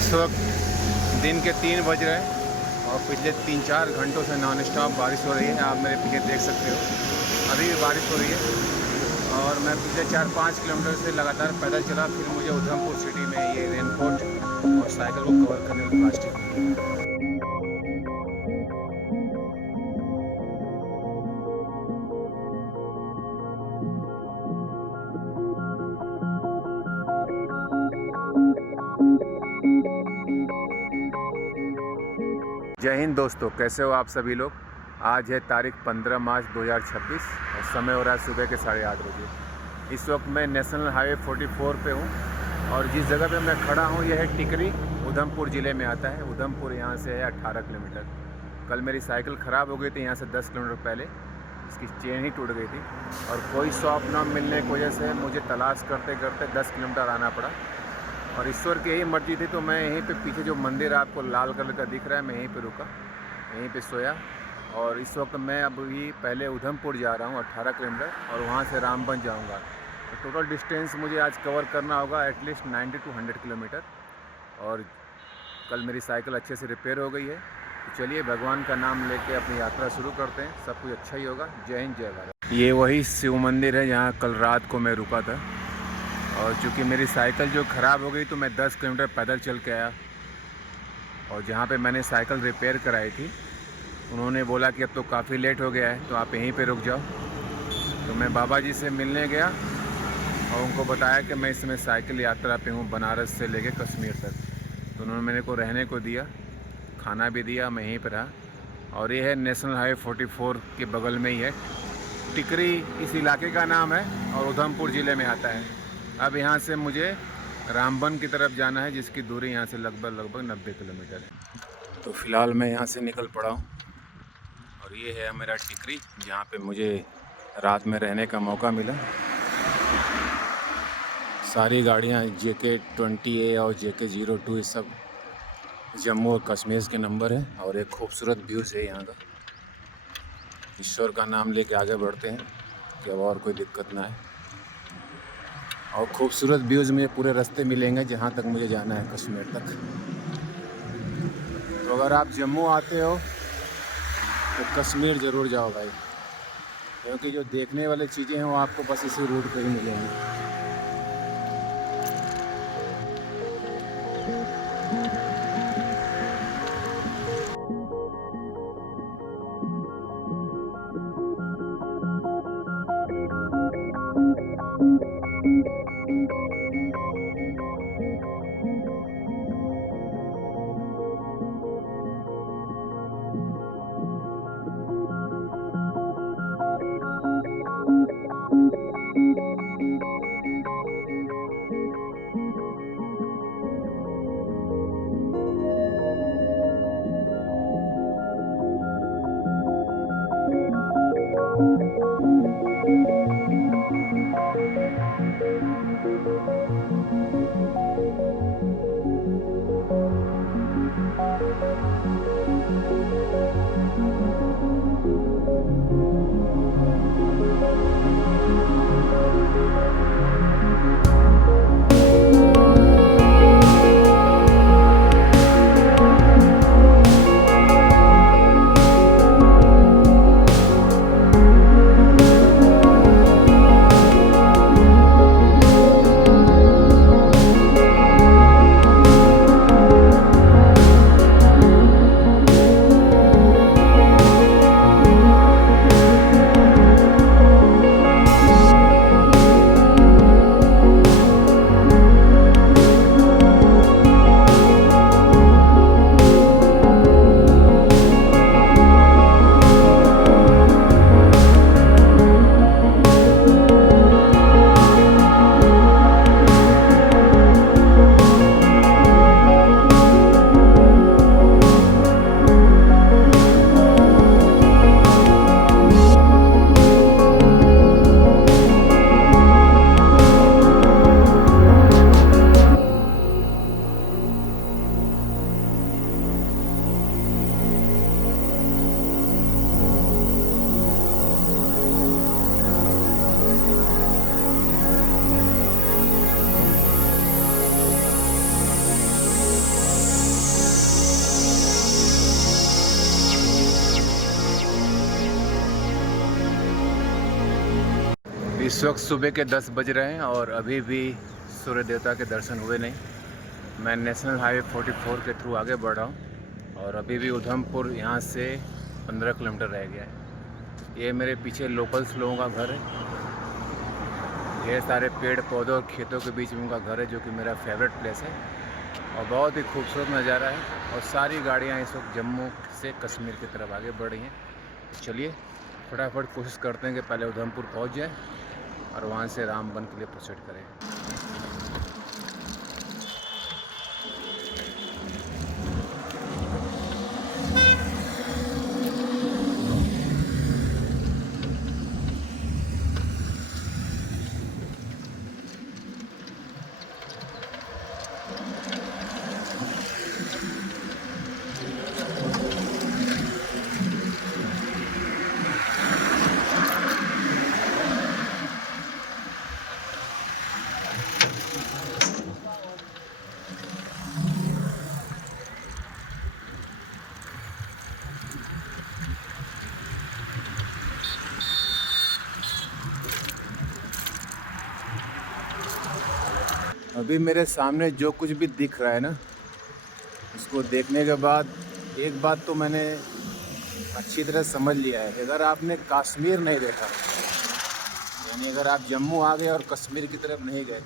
इस वक्त दिन के 3 बज रहे हैं और पिछले 3-4 घंटों से नॉन स्टॉप बारिश हो रही है। आप मेरे पीछे देख सकते हो, अभी भी बारिश हो रही है। और मैं पिछले 4-5 किलोमीटर से लगातार पैदल चला। फिर मुझे उधमपुर सिटी में ये रेनकोट और साइकिल को कवर करने में प्लास्टिक मिली। जय हिंद दोस्तों, कैसे हो आप सभी लोग। आज है तारीख 15 मार्च 2026 और समय हो रहा है सुबह के 8:30 बजे। इस वक्त मैं नेशनल हाईवे 44 पे हूँ और जिस जगह पे मैं खड़ा हूँ यह है टिकरी, उधमपुर ज़िले में आता है। उधमपुर यहाँ से है 18 किलोमीटर। कल मेरी साइकिल ख़राब हो गई थी यहाँ से 10 किलोमीटर पहले, इसकी चेन ही टूट गई थी और कोई शॉप ना मिलने की वजह से मुझे तलाश करते करते 10 किलोमीटर आना पड़ा। और ईश्वर की यही मर्जी थी तो मैं यहीं पे पीछे जो मंदिर आपको लाल कलर का दिख रहा है, मैं यहीं पे रुका, यहीं पे सोया। और इस वक्त मैं अभी पहले उधमपुर जा रहा हूँ 18 किलोमीटर और वहाँ से रामबन जाऊँगा। तो टोटल डिस्टेंस मुझे आज कवर करना होगा एटलीस्ट 90 to 100 किलोमीटर। और कल मेरी साइकिल अच्छे से रिपेयर हो गई है। तो चलिए भगवान का नाम लेके अपनी यात्रा शुरू करते हैं, सब कुछ अच्छा ही होगा। जय हिंद, जय भारत। ये वही शिव मंदिर है जहाँ कल रात को मैं रुका था। और चूँकि मेरी साइकिल जो ख़राब हो गई तो मैं 10 किलोमीटर पैदल चल के आया। और जहाँ पे मैंने साइकिल रिपेयर कराई थी उन्होंने बोला कि अब तो काफ़ी लेट हो गया है तो आप यहीं पे रुक जाओ। तो मैं बाबा जी से मिलने गया और उनको बताया कि मैं इस समय साइकिल यात्रा पे हूँ बनारस से लेके कश्मीर तक। तो उन्होंने मेरे को रहने को दिया, खाना भी दिया, मैं यहीं पर रहा। और ये है नेशनल हाईवे 44 के बगल में ही है। टिकरी इस इलाके का नाम है और उधमपुर ज़िले में आता है। अब यहाँ से मुझे रामबन की तरफ जाना है जिसकी दूरी यहाँ से लगभग 90 किलोमीटर है। तो फ़िलहाल मैं यहाँ से निकल पड़ा हूँ और ये है मेरा टिकरी जहाँ पे मुझे रात में रहने का मौका मिला। सारी गाड़ियाँ JK20A और JK02 ये सब जम्मू और कश्मीर के नंबर है। और एक खूबसूरत व्यूज़ है यहाँ का। ईश्वर का नाम लेके आगे बढ़ते हैं कि अब और कोई दिक्कत ना है। और खूबसूरत व्यूज़ मुझे पूरे रास्ते मिलेंगे जहाँ तक मुझे जाना है, कश्मीर तक। तो अगर आप जम्मू आते हो तो कश्मीर ज़रूर जाओ भाई, क्योंकि जो देखने वाली चीज़ें हैं वो आपको बस इसी रूट पे ही मिलेंगी। इस वक्त सुबह के 10 बज रहे हैं और अभी भी सूर्य देवता के दर्शन हुए नहीं। मैं नेशनल हाईवे 44 के थ्रू आगे बढ़ रहा हूँ और अभी भी उधमपुर यहाँ से 15 किलोमीटर रह गया है। ये मेरे पीछे लोकल्स लोगों का घर है। ढेर सारे पेड़ पौधों और खेतों के बीच में उनका घर है, जो कि मेरा फेवरेट प्लेस है और बहुत ही खूबसूरत नज़ारा है। और सारी गाड़ियाँ इस वक्त जम्मू से कश्मीर की तरफ आगे बढ़ रही हैं। चलिए फटाफट कोशिश करते हैं कि पहले उधमपुर पहुँच जाए और वहाँ से रामबन के लिए प्रोसीड करें। अभी मेरे सामने जो कुछ भी दिख रहा है ना, उसको देखने के बाद एक बात तो मैंने अच्छी तरह समझ लिया है कि अगर आपने कश्मीर नहीं देखा, यानी अगर आप जम्मू आ गए और कश्मीर की तरफ नहीं गए,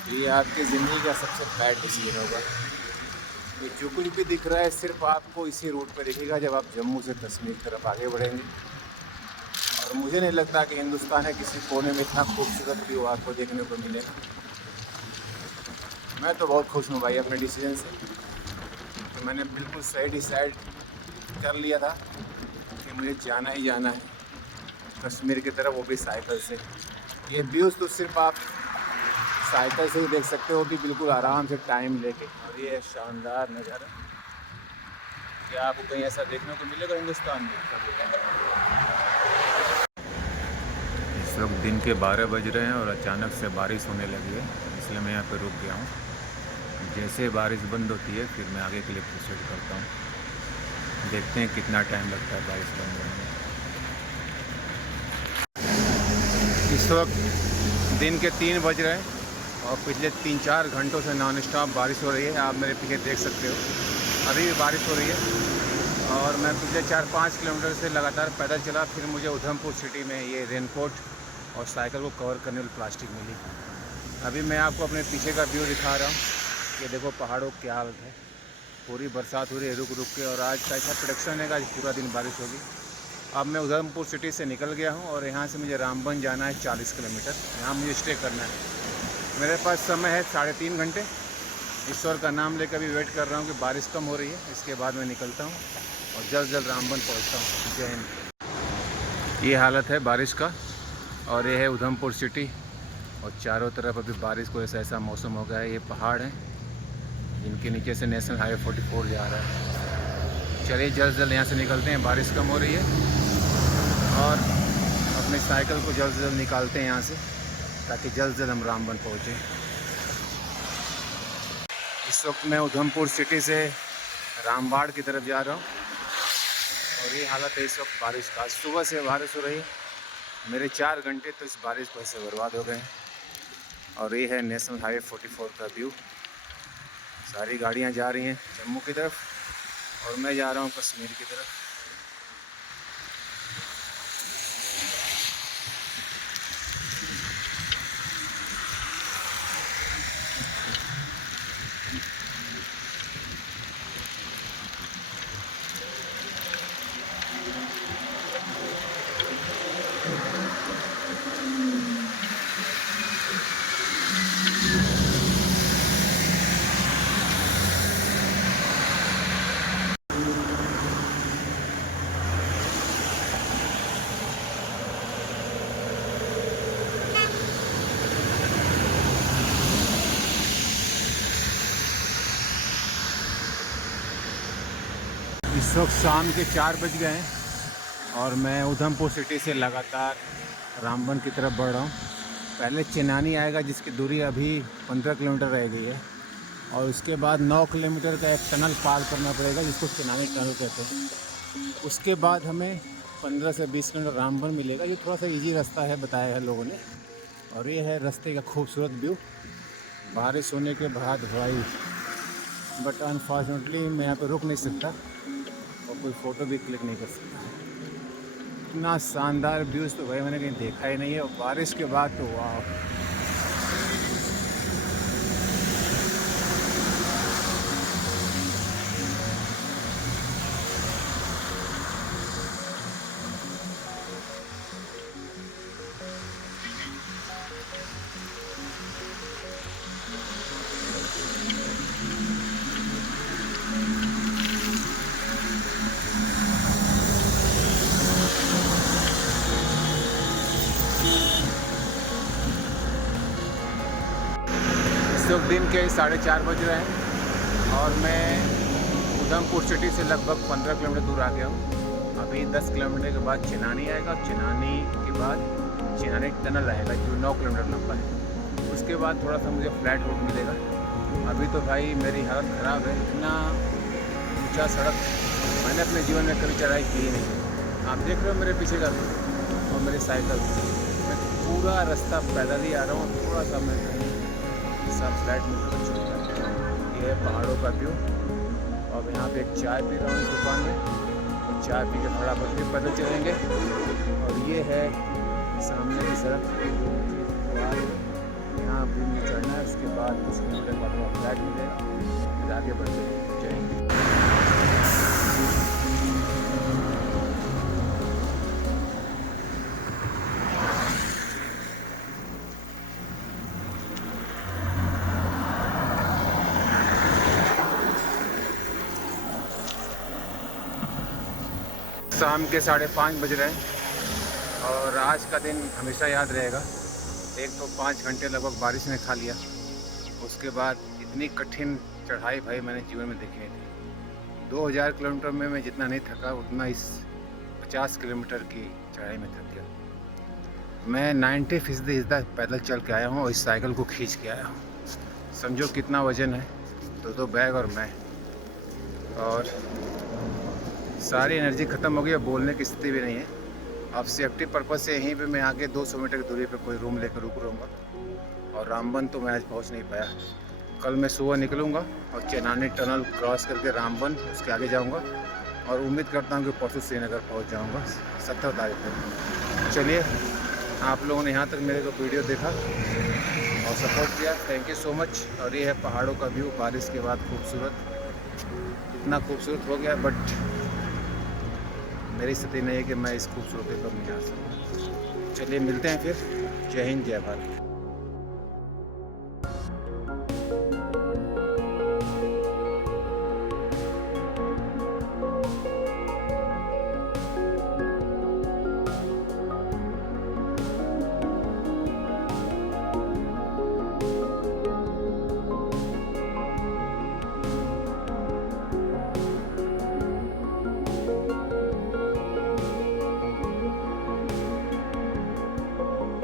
तो ये आपकी ज़िंदगी का सबसे बैड डिसीजन होगा। ये जो कुछ भी दिख रहा है सिर्फ आपको इसी रूट पर दिखेगा जब आप जम्मू से कश्मीर की तरफ आगे बढ़ेंगे। और मुझे नहीं लगता कि हिंदुस्तान है किसी कोने में इतना खूबसूरत व्यू आपको देखने को मिलेगा। मैं तो बहुत खुश हूँ भाई अपने डिसीजन से। तो मैंने बिल्कुल सही डिसाइड कर लिया था कि मुझे जाना ही जाना है कश्मीर की तरफ, वो भी साइकिल से। ये व्यूज़ तो सिर्फ आप साइकिल से ही देख सकते हो, भी बिल्कुल आराम से टाइम लेके। और ये शानदार नज़ारा, क्या आपको कहीं ऐसा देखने को मिलेगा हिंदुस्तान में? इस वक्त दिन के 12 बज रहे हैं और अचानक से बारिश होने लगी है, इसलिए मैं यहाँ पे रुक गया हूँ। जैसे बारिश बंद होती है फिर मैं आगे के लिए प्रोसीड करता हूँ। देखते हैं कितना टाइम लगता है बारिश बंद होने में। इस वक्त दिन के 3 बज रहे हैं और पिछले 3-4 घंटों से नॉन स्टॉप बारिश हो रही है। आप मेरे पीछे देख सकते हो, अभी भी बारिश हो रही है। और मैं पिछले 4-5 किलोमीटर से लगातार पैदल चला, फिर मुझे उधमपुर सिटी में ये रेनकोट और साइकिल को कवर करने वाली प्लास्टिक मिली। अभी मैं आपको अपने पीछे का व्यू दिखा रहा हूँ। ये देखो पहाड़ों की क्या हालत है, पूरी बरसात हो रही है रुक रुक के। और आज का ऐसा प्रेडिक्शन है कि आज पूरा दिन बारिश होगी। अब मैं उधमपुर सिटी से निकल गया हूँ और यहाँ से मुझे रामबन जाना है 40 किलोमीटर। यहाँ मुझे स्टे करना है। मेरे पास समय है 3.5 घंटे। ईश्वर का नाम लेकर अभी वेट कर रहा हूँ कि बारिश कम हो रही है, इसके बाद मैं निकलता हूँ और जल्द जल्द रामबन पहुँचता हूँ। जय हिंद। ये हालत है बारिश का और ये है उधमपुर सिटी और चारों तरफ अभी बारिश को ऐसा मौसम हो गया है। ये पहाड़ हैं जिनके नीचे से नेशनल हाईवे 44 जा रहा है। चलिए जल्द जल्द यहाँ से निकलते हैं, बारिश कम हो रही है और अपनी साइकिल को जल्द से जल्द निकालते हैं यहाँ से, ताकि जल्द जल्द हम रामबन पहुँचें। इस वक्त मैं उधमपुर सिटी से रामबाड़ की तरफ जा रहा हूँ और ये हालत है इस वक्त बारिश का। सुबह से बारिश हो रही है, मेरे 4 घंटे तो इस बारिश को ऐसे बर्बाद हो गए। और ये है नेशनल हाईवे 44 का व्यू। सारी गाड़ियाँ जा रही हैं जम्मू की तरफ और मैं जा रहा हूँ कश्मीर की तरफ। इस वक्त शाम के 4 बज गए हैं और मैं उधमपुर सिटी से लगातार रामबन की तरफ बढ़ रहा हूँ। पहले चेनानी आएगा जिसकी दूरी अभी 15 किलोमीटर रह गई है और उसके बाद 9 किलोमीटर का एक टनल पार करना पड़ेगा जिसको चेनानी टनल कहते हैं। उसके बाद हमें 15 से 20 किलोमीटर रामबन मिलेगा, जो थोड़ा सा इजी रास्ता है बताया है लोगों ने। और ये है रास्ते का खूबसूरत व्यू बारिश होने के बाद भाई। बट अनफॉर्चुनेटली मैं यहाँ पे रुक नहीं सकता और कोई फ़ोटो भी क्लिक नहीं कर सकता। इतना शानदार व्यूज़ तो भाई मैंने कहीं देखा ही नहीं है, और बारिश के बाद तो वाह। इस वक्त दिन के 4:30 बज रहे हैं और मैं उधमपुर सिटी से लगभग 15 किलोमीटर दूर आ गया हूँ। अभी 10 किलोमीटर के बाद चिनानी आएगा, चिनानी के बाद चिनानी टनल आएगा जो 9 किलोमीटर लंबा है। उसके बाद थोड़ा सा मुझे फ्लैट रोड मिलेगा। अभी तो भाई मेरी हालत ख़राब है, इतना ऊंचा सड़क मैंने अपने जीवन में कभी चढ़ाई की ही नहीं। आप देख रहे हो मेरे पीछे का और मेरी साइकिल, मैं पूरा रास्ता पैदल ही आ रहा हूँ। थोड़ा सा मैं सब फ्लैट मिलकर चलता है। ये है पहाड़ों का व्यू। और यहाँ पे एक चाय पी रहा हूँ दुकान में, और चाय पी के फटाफट भी पैदल चलेंगे। और ये है सामने की सड़क, यहाँ भी मुझे चढ़ना है। उसके बाद कुछ किलोमीटर बाद फ्लैट मिलेगा, फिर आगे बढ़ते जाएंगे। शाम के 5:30 बज रहे हैं और आज का दिन हमेशा याद रहेगा। एक तो 5 घंटे लगभग बारिश ने खा लिया, उसके बाद इतनी कठिन चढ़ाई भाई मैंने जीवन में देखी थी। 2000 किलोमीटर में मैं जितना नहीं थका उतना इस 50 किलोमीटर की चढ़ाई में थक गया। मैं 90% पैदल चल के आया हूँ और इस साइकिल को खींच के आया हूँ। समझो कितना वजन है, 2 बैग और मैं, और सारी एनर्जी ख़त्म हो गई। अब बोलने की स्थिति भी नहीं है। अब सेफ्टी पर्पज़ से यहीं पे मैं आगे 200 मीटर की दूरी पे कोई रूम लेकर रुक रहूँगा। और रामबन तो मैं आज पहुँच नहीं पाया। कल मैं सुबह निकलूँगा और चिनानी टनल क्रॉस करके रामबन उसके आगे जाऊँगा, और उम्मीद करता हूँ कि परसों श्रीनगर पहुँच जाऊँगा 17 तारीख तक। चलिए, आप लोगों ने यहाँ तक मेरे को वीडियो देखा और सपोर्ट किया, थैंक यू सो मच। और ये है पहाड़ों का व्यू बारिश के बाद खूबसूरत। इतना खूबसूरत हो गया, बट मेरी स्थिति नहीं है कि मैं इस खूबसूरती पर नहीं आ सकता। चलिए मिलते हैं फिर। जय हिंद, जय भारत।